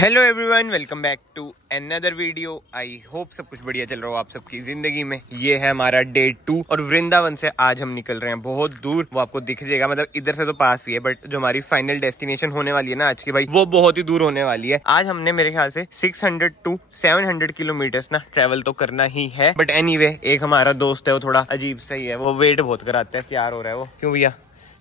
Hello everyone, welcome back to another video. I hope सब कुछ बढ़िया चल रहा हो आप सबकी जिंदगी में। ये है हमारा डे 2 और वृंदावन से आज हम निकल रहे हैं बहुत दूर। वो आपको दिख जाएगा, मतलब इधर से तो पास ही है, बट जो हमारी फाइनल डेस्टिनेशन होने वाली है ना आज की भाई, वो बहुत ही दूर होने वाली है। आज हमने मेरे ख्याल से 600 to 700 किलोमीटर्स ना ट्रेवल तो करना ही है। बट एनीवे, एक हमारा दोस्त है वो थोड़ा अजीब सही है, वो वेट बहुत कराता है। तैयार हो रहा है वो, क्यों भैया?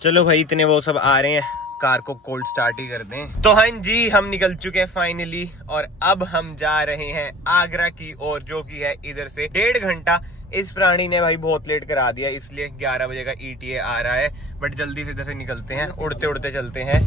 चलो भाई, इतने वो सब आ रहे हैं, कार को कोल्ड स्टार्ट ही कर दें। तो हाँ जी, हम निकल चुके हैं फाइनली और अब हम जा रहे हैं आगरा की ओर, जो कि है इधर से 1.5 घंटा। इस प्राणी ने भाई बहुत लेट करा दिया, इसलिए 11 बजे का ETA आ रहा है। बट जल्दी से इधर से निकलते हैं, उड़ते उड़ते चलते हैं।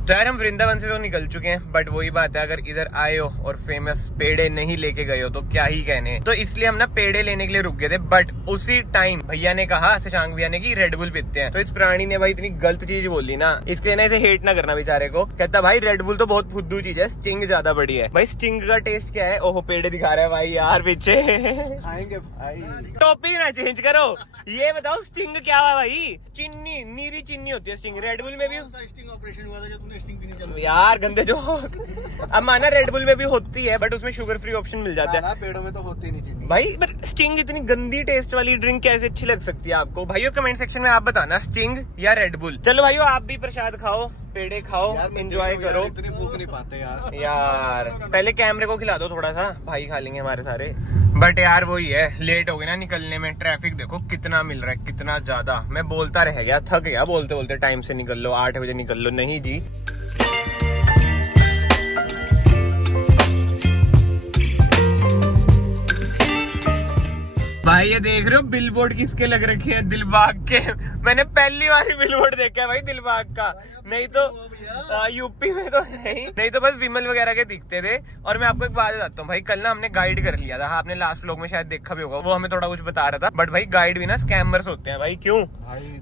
तो यार, हम वृंदावन से तो निकल चुके हैं, बट वही बात है, अगर इधर आए हो और फेमस पेड़े नहीं लेके गए हो तो क्या ही कहने। तो इसलिए हम ना पेड़े लेने के लिए रुक गए थे। बट उसी टाइम भैया ने कहा, शशांक भैया ने, कि रेड बुल पीते हैं। तो इस प्राणी ने भाई इतनी गलत चीज बोली ना, इसके ना इसे हेट ना करना बेचारे को। कहता भाई रेड बुल तो बहुत फुद्दू चीज है, स्टिंग ज्यादा बढ़िया है। भाई स्टिंग का टेस्ट क्या है? ओहो, पेड़े दिखा रहा है भाई यार पीछे। खाएंगे भाई। टॉपिक ना चेंज करो, ये बताओ स्टिंग क्या है भाई? चीनी, नीरी चीनी होती है स्टिंग। रेड बुल में भी स्टिंग ऑपरेशन हुआ था, जो तूने स्टिंग पीनी चल यार गंदे जो अब माना रेड बुल में भी होती है, बट उसमें शुगर फ्री ऑप्शन मिल जाता है। पेड़ों में तो होती नहीं चीनी भाई। बट स्टिंग इतनी गंदी टेस्ट वाली ड्रिंक कैसे अच्छी लग सकती है आपको? भाइयों कमेंट सेक्शन में आप बताना, स्टिंग या रेड बुल। चलो भाइयों, आप भी प्रसाद खाओ, पेड़े खाओ, एंजॉय करो। इतनी भूख नहीं पाते यार पहले कैमरे को खिला दो थोड़ा सा, भाई खा लेंगे हमारे सारे। बट यार वही है, लेट हो गए ना निकलने में। ट्रैफिक देखो कितना मिल रहा है, कितना ज्यादा। मैं बोलता रह गया, थक गया बोलते बोलते। टाइम से निकल लो, 8 बजे निकल लो। नहीं जी, भाई ये देख रहे हो बिलबोर्ड किसके लग रखे हैं? दिलबाग के। मैंने पहली बार ही बिलबोर्ड देखा है भाई दिलबाग का, नहीं तो यूपी में तो नहीं तो बस विमल वगैरह के दिखते थे। और मैं आपको एक बात बताता हूँ भाई, कल ना हमने गाइड कर लिया था। आपने लास्ट व्लॉग में शायद देखा भी होगा, वो हमें थोड़ा कुछ बता रहा था। बट भाई गाइड भी ना स्कैमर्स होते हैं भाई। क्यों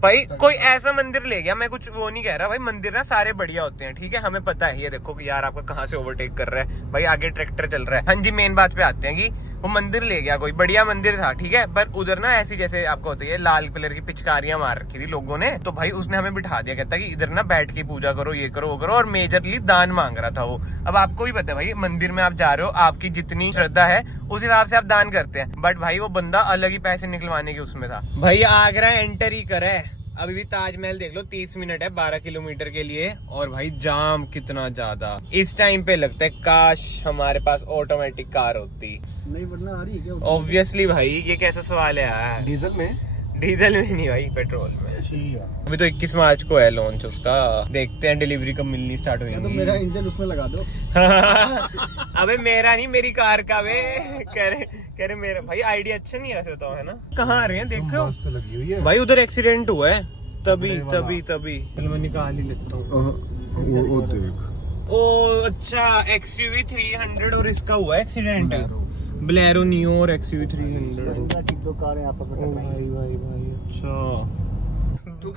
भाई? कोई ऐसा मंदिर ले गया, मैं कुछ वो नहीं कह रहा भाई, मंदिर ना सारे बढ़िया होते हैं, ठीक है, हमें पता है। ये देखो कि यार आपका कहाँ से ओवरटेक कर रहा है भाई, आगे ट्रैक्टर चल रहा है। हाँ जी, मेन बात पे आते हैं कि वो मंदिर ले गया, कोई बढ़िया मंदिर था, ठीक है, पर उधर ना ऐसी जैसे आपको होती है लाल कलर की पिचकारियां मार रखी थी लोगों ने। तो भाई उसने हमें बिठा दिया, कहता कि इधर ना बैठ के पूजा करो, ये करो वो करो, और मेजरली दान मांग रहा था वो। अब आपको भी पता है भाई, मंदिर में आप जा रहे हो, आपकी जितनी श्रद्धा है उस हिसाब से आप दान करते हैं। बट भाई वो बंदा अलग ही पैसे निकलवाने के उसमें था भाई। आगरा एंटर ही करे, अभी भी ताजमहल देख लो, 30 मिनट है 12 किलोमीटर के लिए। और भाई जाम कितना ज्यादा। इस टाइम पे लगता है काश हमारे पास ऑटोमेटिक कार होती। नहीं, वरना आ रही है क्या? ऑब्वियसली भाई, ये कैसा सवाल है यार। डीजल में? डीजल में नहीं भाई, पेट्रोल में। अभी तो 21 मार्च को है लॉन्च उसका, देखते हैं डिलीवरी कब मिलनी स्टार्ट हुई। तो मेरा इंजन उसमें लगा दो। अबे मेरा नहीं, मेरी कार का। वे कह रहे मेरा भाई आइडिया अच्छा नहीं है वैसे तो, है ना? कहाँ आ रहे हैं देखो लगी हुई है भाई, उधर एक्सीडेंट हुआ है तभी। चलो मैं निकाल ही लेता हूँ। वो देख, ओ अच्छा, XUV 300 और इसका हुआ एक्सीडेंट। ब्लेरो नियो और XUV 300। दो कारें आपस में भाई भाई भाई, अच्छा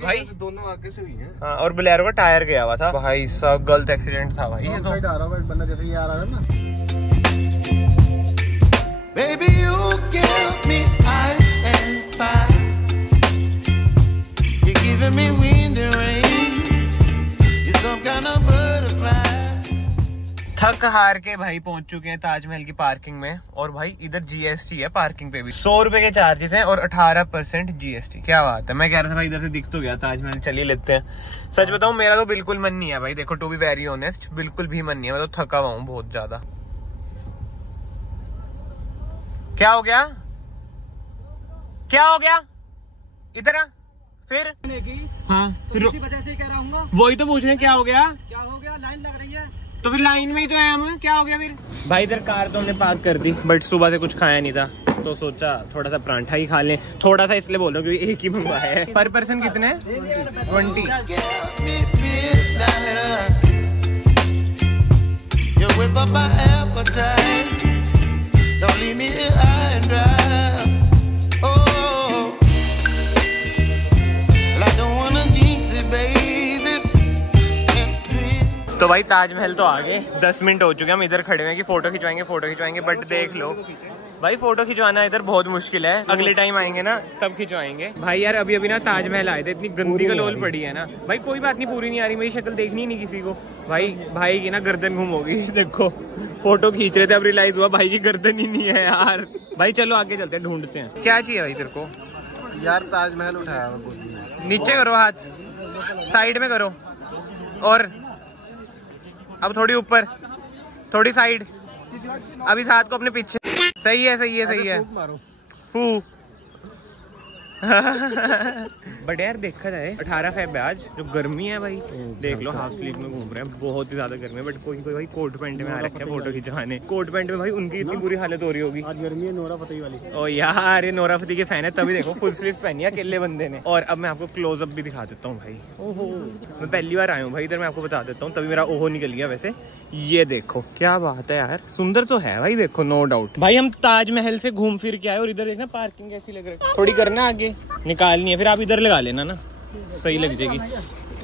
भाई दोनों आगे से हुई हैं। हाँ, और ब्लेरो का टायर गया हुआ था भाई साहब, गलत एक्सीडेंट था भाई। ये तो आ रहा है बंदा, जैसे ये आ रहा है ना। Baby, you give me ice and fire. You're giving me wind and rain. You're some kind of butterfly. थक हार के भाई पहुंच चुके हैं ताजमहल की पार्किंग में। और भाई इधर GST है पार्किंग पे भी, 100 रुपए के चार्जेस हैं और 18% GST। क्या बात है। मैं कह रहा था भाई इधर से दिख तो गया ताजमहल, चल ही लेते हैं। सच बताऊं, मेरा तो बिल्कुल मन नहीं है भाई, देखो टू बी वेरी ऑनेस्ट, बिल्कुल भी मन नहीं है। मैं तो थका हुआ हूँ बहुत ज्यादा। क्या हो गया? क्या हो गया? इधर आ फिर। हाँ, फिर इसी वजह से कह रहा हूँ, वही तो पूछ रहे हैं क्या हो गया? क्या हो गया? लाइन लग रही है तो फिर लाइन में ही तो आया हम, क्या हो गया फिर? भाई इधर कार तो हमने पार्क कर दी, बट सुबह से कुछ खाया नहीं था, तो सोचा थोड़ा सा परांठा ही खा लें। थोड़ा सा इसलिए बोल रहा हूँ क्योंकि एक ही मंगवाया है। पर पर्सन कितने? 20। तो भाई ताजमहल तो आ गए, 10 मिनट हो चुके हैं, हम इधर खड़े हैं कि फोटो खिंचवाएंगे। बट देख लो भाई फोटो खिंचवाना इधर बहुत मुश्किल है, अगले टाइम आएंगे ना तब खिंचवाएंगे। भाई यार अभी ना ताजमहल आए थे, इतनी गंदी कलोल पड़ी है ना भाई, कोई बात नहीं पूरी नहीं आ रही, मेरी शक्ल देखनी ही नहीं किसी को। भाई की ना गर्दन घूम होगी, देखो फोटो खींच रहे थे अब रियलाइज हुआ भाई की गर्दन ही नहीं है यार। भाई चलो आगे चलते हैं, ढूंढते हैं क्या चाहिए भाई तेरे को। यार ताजमहल उठाया, नीचे करो हाथ, साइड में करो, और अब थोड़ी ऊपर, थोड़ी साइड, अभी साथ को अपने पीछे। सही है फू बट यार देखा जाए 18 फेब आज, जो गर्मी है भाई देख लो, हाफ स्लीव में घूम रहे हैं, बहुत ही ज्यादा गर्मी है। बट कोई भाई कोट पैंट में आ रखे हैं फोटो खिंचवाने, कोट पैंट में भाई उनकी इतनी बुरी हालत हो रही होगी। आज गर्मी है, नोरा फतेही वाली। ओ यार ये नोरा फतेही के फैन है, तभी देखो फुल स्लीव पहनी है अकेले बंदे ने। और अब मैं आपको क्लोज अप भी दिखा देता हूँ भाई। ओहो मैं पहली बार आया हूँ भाई इधर, मैं आपको बता देता हूँ, तभी मेरा ओहो निकल गया। वैसे ये देखो क्या बात है यार, सुंदर तो है भाई, देखो नो डाउट। भाई हम ताजमहल से घूम फिर के आए और इधर देखना पार्किंग कैसी लग रही है, थोड़ी करना आगे निकालनी है, फिर आप इधर लगा लेना ना, सही लग जाएगी।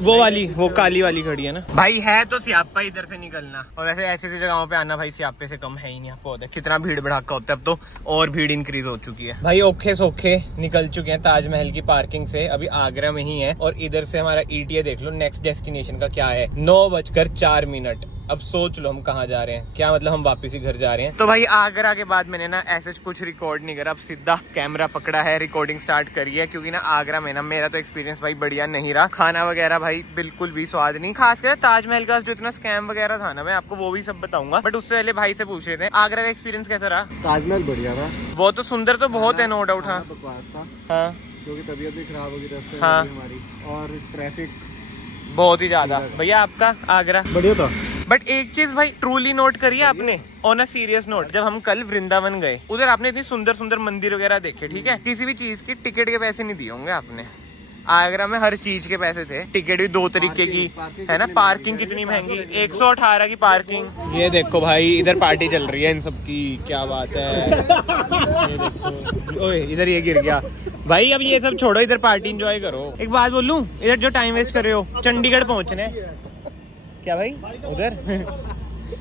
वो वाली, वो काली वाली खड़ी है ना भाई, है तो सियापा इधर से निकलना। और वैसे ऐसी जगहों पे आना भाई सियापे से कम है ही नहीं, आपको होता है कितना भीड़ भड़ाका होता है। अब तो और भीड़ इंक्रीज हो चुकी है भाई। औखे सौखे निकल चुके हैं ताजमहल की पार्किंग से, अभी आगरा में ही है। और इधर से हमारा ETA देख लो, नेक्स्ट डेस्टिनेशन का क्या है, 9:04। अब सोच लो हम कहाँ जा रहे हैं, क्या मतलब हम वापस ही घर जा रहे हैं। तो भाई आगरा के बाद मैंने ना ऐसे कुछ रिकॉर्ड नहीं करा, अब सीधा कैमरा पकड़ा है, रिकॉर्डिंग स्टार्ट करी है। क्योंकि ना आगरा में ना मेरा तो एक्सपीरियंस भाई बढ़िया नहीं रहा, खाना वगैरह भाई बिल्कुल भी स्वाद नहीं, खासकर ताजमहल का जो इतना स्कैम वगैरह था ना, मैं आपको वो भी सब बताऊंगा। बट उससे पहले भाई से पूछ रहे थे आगरा का एक्सपीरियंस कैसा रहा। ताजमहल बढ़िया था, वो तो सुंदर तो बहुत है, नो डाउट। हाँ बकवास था, हाँ क्योंकि तबीयत भी खराब होगी रास्ते हाँ। में हमारी, और ट्रैफिक बहुत ही ज्यादा। भैया आपका आगरा बढ़िया था। बट एक चीज भाई ट्रूली नोट करिए आपने, ऑन अ सीरियस नोट, जब हम कल वृंदावन गए उधर आपने इतनी सुंदर सुंदर मंदिर वगैरह देखे, ठीक है, किसी भी चीज की टिकट के पैसे नहीं दिए होंगे आपने। आगरा में हर चीज के पैसे थे, टिकट भी 2 तरीके की है ना, पार्किंग कितनी महंगी, 118 की पार्किंग। ये देखो भाई इधर पार्टी चल रही है इन सब की, क्या बात है। ये देखो ओए इधर ये गिर गया भाई, अब ये सब छोड़ो, इधर पार्टी एंजॉय करो। एक बात बोलूं, इधर जो टाइम वेस्ट कर रहे हो, चंडीगढ़ पहुंचने क्या भाई उधर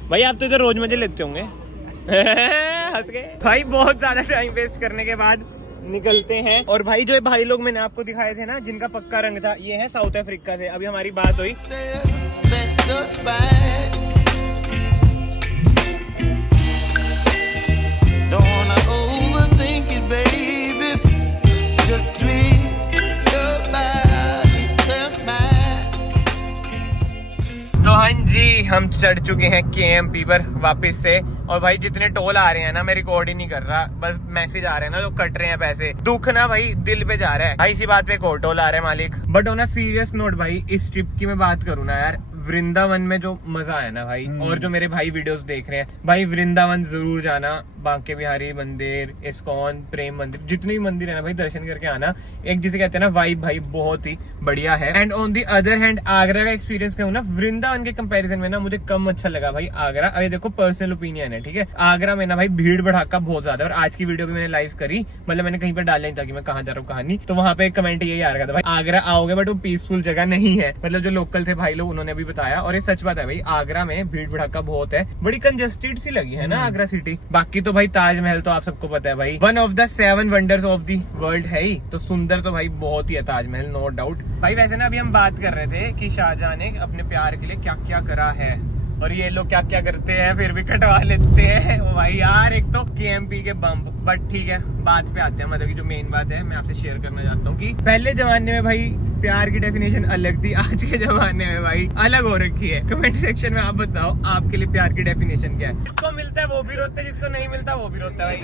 भाई आप तो इधर रोज मजे लेते होंगे हंस के। भाई बहुत ज्यादा टाइम वेस्ट करने के बाद निकलते हैं। और भाई जो भाई लोग मैंने आपको दिखाए थे ना जिनका पक्का रंग था, ये है साउथ अफ्रीका से। अभी हमारी बात हुई, तो हाँ जी हम चढ़ चुके हैं KMP पर वापस से। और भाई जितने टोल आ रहे हैं ना, मैं रिकॉर्ड ही नहीं कर रहा, बस मैसेज आ रहे हैं ना, जो कट रहे हैं पैसे, दुख ना भाई दिल पे जा रहा है भाई। इसी बात पे एक और टोल आ रहा है मालिक। But on a serious note भाई, इस ट्रिप की मैं बात करूँ ना यार, वृंदावन में जो मजा है ना भाई, और जो मेरे भाई वीडियोस देख रहे हैं भाई, वृंदावन जरूर जाना, बांके बिहारी मंदिर, इस्कॉन, प्रेम मंदिर, जितने भी मंदिर है ना भाई दर्शन करके आना। एक जिसे कहते हैं ना वाइब भाई बहुत ही बढ़िया है। And on the other hand Agra का एक्सपीरियंस कहूँ ना, वृंदावन के कंपैरिजन में ना मुझे कम अच्छा लगा भाई आगरा। अभी देखो पर्सनल ओपिनियन है, ठीक है, आगरा में ना भाई भीड़ भड़ाका बहुत ज्यादा है। और आज की वीडियो भी मैंने लाइव करी, मतलब मैंने कहीं पर डाला नहीं था कि मैं कहाँ जा रहा हूँ कहाँ नहीं, तो वहां पे एक कमेंट यही आ रहा था भाई आगरा आओगे बट वो पीसफुल जगह नहीं है। मतलब जो लोकल थे भाई लोग उन्होंने भी बताया, और ये सच बात है भाई, आगरा में भीड़ भड़ाका बहुत है, बड़ी कंजेस्टेड सी लगी है ना आगरा सिटी। बाकी तो भाई ताजमहल तो आप सबको पता है भाई, 1 of the 7 wonders of the world है ही, तो सुंदर तो भाई बहुत ही है ताजमहल, नो डाउट भाई। वैसे ना अभी हम बात कर रहे थे कि शाहजहां ने अपने प्यार के लिए क्या क्या करा है, और ये लोग क्या क्या करते हैं फिर भी कटवा लेते हैं ओ भाई यार। एक तो KMP के बम्प, बट ठीक है बात पे आते हैं, मतलब की जो मेन बात है मैं आपसे शेयर करना चाहता हूँ कि पहले जमाने में भाई प्यार की डेफिनेशन अलग थी, आज के जमाने में भाई अलग हो रखी है। कमेंट सेक्शन में आप बताओ आपके लिए प्यार की डेफिनेशन क्या है। जिसको मिलता है वो भी रोता है, जिसको नहीं मिलता वो भी रोता है भाई।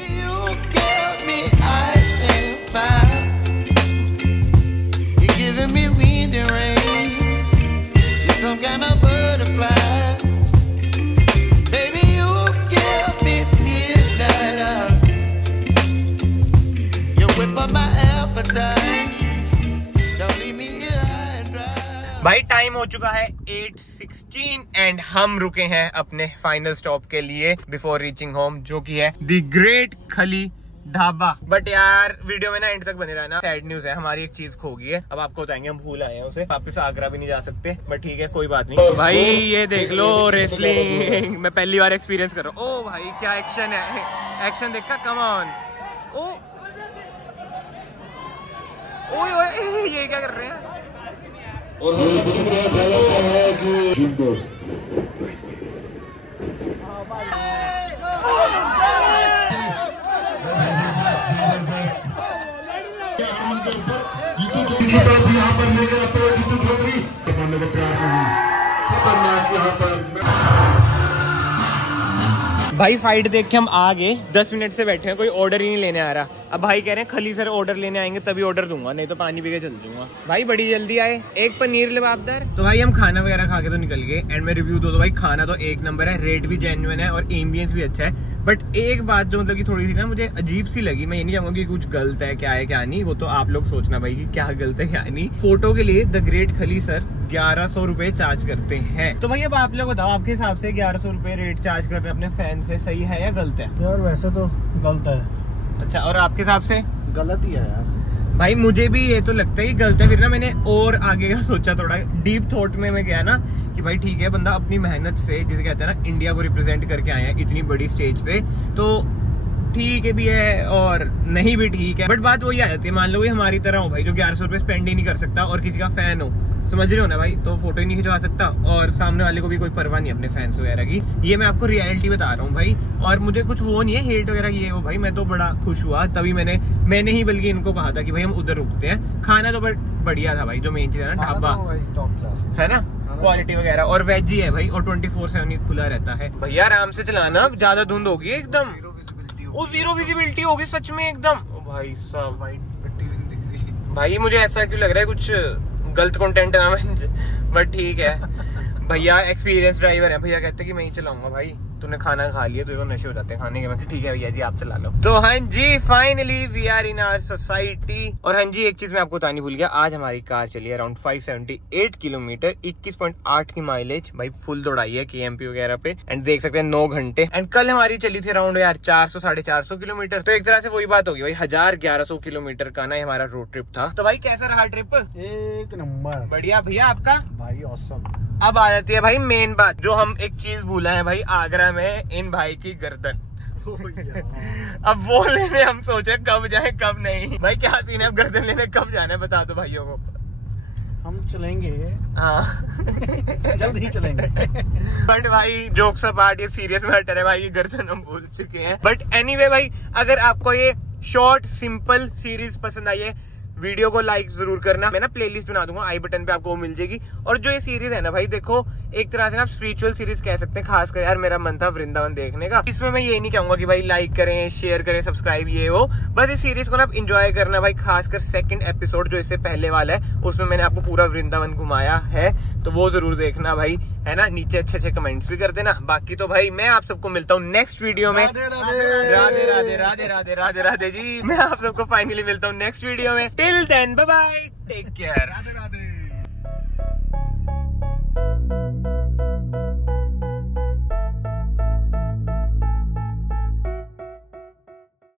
भाई टाइम हो चुका है 8:16 एंड हम रुके हैं अपने फाइनल स्टॉप के लिए बिफोर रीचिंग होम, जो कि है द ग्रेट खली ढाबा। बट यार वीडियो में ना एंड तक बने रहना। सैड न्यूज है, हमारी एक चीज खो गई है। अब आपको बताएंगे, हम भूल आए हैं उसे। वापस आगरा भी नहीं जा सकते, बट ठीक है कोई बात नहीं। तो भाई ये देख लो रेसलिंग, मैं पहली बार एक्सपीरियंस कर रहा हूँ। ओ भाई क्या एक्शन है, एक्शन देखा, कम ऑन। ओ ओए ये क्या कर रहे हैं? और यहाँ पर ले गया तो जीतू चौधरी मानने को तैयार नहीं, खतरनाक यहाँ पर। भाई फाइट देख के हम आ गए, 10 मिनट से बैठे हैं, कोई ऑर्डर ही नहीं लेने आ रहा। अब भाई कह रहे हैं खली सर ऑर्डर लेने आएंगे तभी ऑर्डर दूंगा, नहीं तो पानी पी के चल दूंगा। भाई बड़ी जल्दी आए, एक पनीर लबाबदार। तो भाई हम खाना वगैरह खा के तो निकल गए। एंड में रिव्यू दो तो भाई खाना तो एक नंबर है, रेट भी जेन्युइन है और एम्बियंस भी अच्छा है। बट एक बात जो मतलब कि थोड़ी सी ना मुझे अजीब सी लगी, मैं ये नहीं चाहूंगा कि कुछ गलत है क्या है क्या नहीं, वो तो आप लोग सोचना भाई कि क्या गलत है क्या नहीं। फोटो के लिए द ग्रेट खली सर 1100 रुपए चार्ज करते हैं। तो भाई अब आप लोग बताओ, आपके हिसाब से 1100 रुपए रेट चार्ज कर रहे हैं अपने फैन से, सही है या गलत है? यार वैसे तो गलत है। अच्छा, और आपके हिसाब से? गलत ही है यार भाई मुझे भी ये तो लगता है कि गलत है। फिर ना मैंने और आगे का सोचा, थोड़ा डीप थॉट में मैं गया ना कि भाई ठीक है, बंदा अपनी मेहनत से, जिसे कहते हैं ना, इंडिया को रिप्रेजेंट करके आया है इतनी बड़ी स्टेज पे, तो ठीक है भी है और नहीं भी ठीक है। बट बात वही आ जाती है, मान लो हमारी तरह हो भाई जो 1100 रुपए स्पेंड ही नहीं कर सकता और किसी का फैन हो, समझ रहे हो ना भाई, तो फोटो ही नहीं खिंचवा सकता और सामने वाले को भी कोई परवाह नहीं अपने फैंस वगैरह की। ये मैं आपको रियलिटी बता रहा हूँ भाई, और मुझे कुछ वो नहीं है हेट वगैरह की है वो। भाई मैं तो बड़ा खुश हुआ, तभी मैंने ही बल्कि इनको कहा था कि भाई हम उधर रुकते हैं। खाना तो बढ़िया था भाई, जो मेन चीज है ना, ढाबा टॉप क्लास है ना, क्वालिटी वगैरह, और वेज ही है भाई, और 24/7 खुला रहता है। भैया आराम से चलाना, ज्यादा धुंध होगी एकदम, वो जीरो विजिबिलिटी होगी सच में एकदम। भाई साहब भाई मुझे ऐसा क्यों लग रहा है कुछ गलत कंटेंट है ना, बट ठीक है। भैया एक्सपीरियंस ड्राइवर है, भैया कहते कि मैं ही चलाऊंगा। भाई तूने खाना खा लिया तो नशे हो जाते हैं खाने के। मैं ठीक है भैया जी आप चला लो। तो हाँ जी, finally we are in our society. और हाँ जी, एक चीज मैं आपको बतानी भूल गया, आज हमारी कार चली है अराउंड 578 किलोमीटर, 21.8 की माइलेज। भाई फुल दौड़ाई है KMP वगैरह पे, एंड देख सकते हैं 9 घंटे। एंड कल हमारी चली थी अराउंड यार 400-450 किलोमीटर। तो एक तरह से वही बात होगी भाई, 1000-1100 किलोमीटर का ना हमारा रोड ट्रिप था। तो भाई कैसा रहा ट्रिप? एक नंबर बढ़िया भैया, आपका? भाई ऑसम। अब आ जाती है भाई मेन बात, जो हम एक चीज भूला है भाई आगरा में, इन भाई की गर्दन। अब वो लेने हम सोचे कब जाए कब नहीं। भाई क्या सीन है, अब गर्दन लेने कब जाना है बता दो भाइयों को। हम चलेंगे, हाँ जल्द ही चलेंगे। बट भाई जोक्स अपार्ट, ये सीरियस मैटर है भाई, ये गर्दन हम भूल चुके हैं। बट एनीवे भाई, अगर आपको ये शॉर्ट सिंपल सीरीज पसंद आई है, वीडियो को लाइक जरूर करना। मैं ना प्लेलिस्ट बना दूंगा, आई बटन पे आपको वो मिल जाएगी। और जो ये सीरीज है ना भाई, देखो एक तरह से ना स्पिरिचुअल सीरीज कह सकते हैं। खासकर यार मेरा मन था वृंदावन देखने का। इसमें मैं ये नहीं कहूंगा कि भाई लाइक करें, शेयर करें, सब्सक्राइब ये वो, बस इस सीरीज को ना आप इंजॉय करना भाई। खासकर सेकंड एपिसोड जो इससे पहले वाला है, उसमें मैंने आपको पूरा वृंदावन घुमाया है, तो वो जरूर देखना भाई, है ना। नीचे अच्छे कमेंट्स भी कर देना। बाकी तो भाई मैं आप सबको मिलता हूँ नेक्स्ट वीडियो में। राधे राधे राधे राधे राधे राधे जी, मैं आप सबको फाइनली मिलता हूँ नेक्स्ट वीडियो में। Till then bye bye, take care. Radhe Radhe.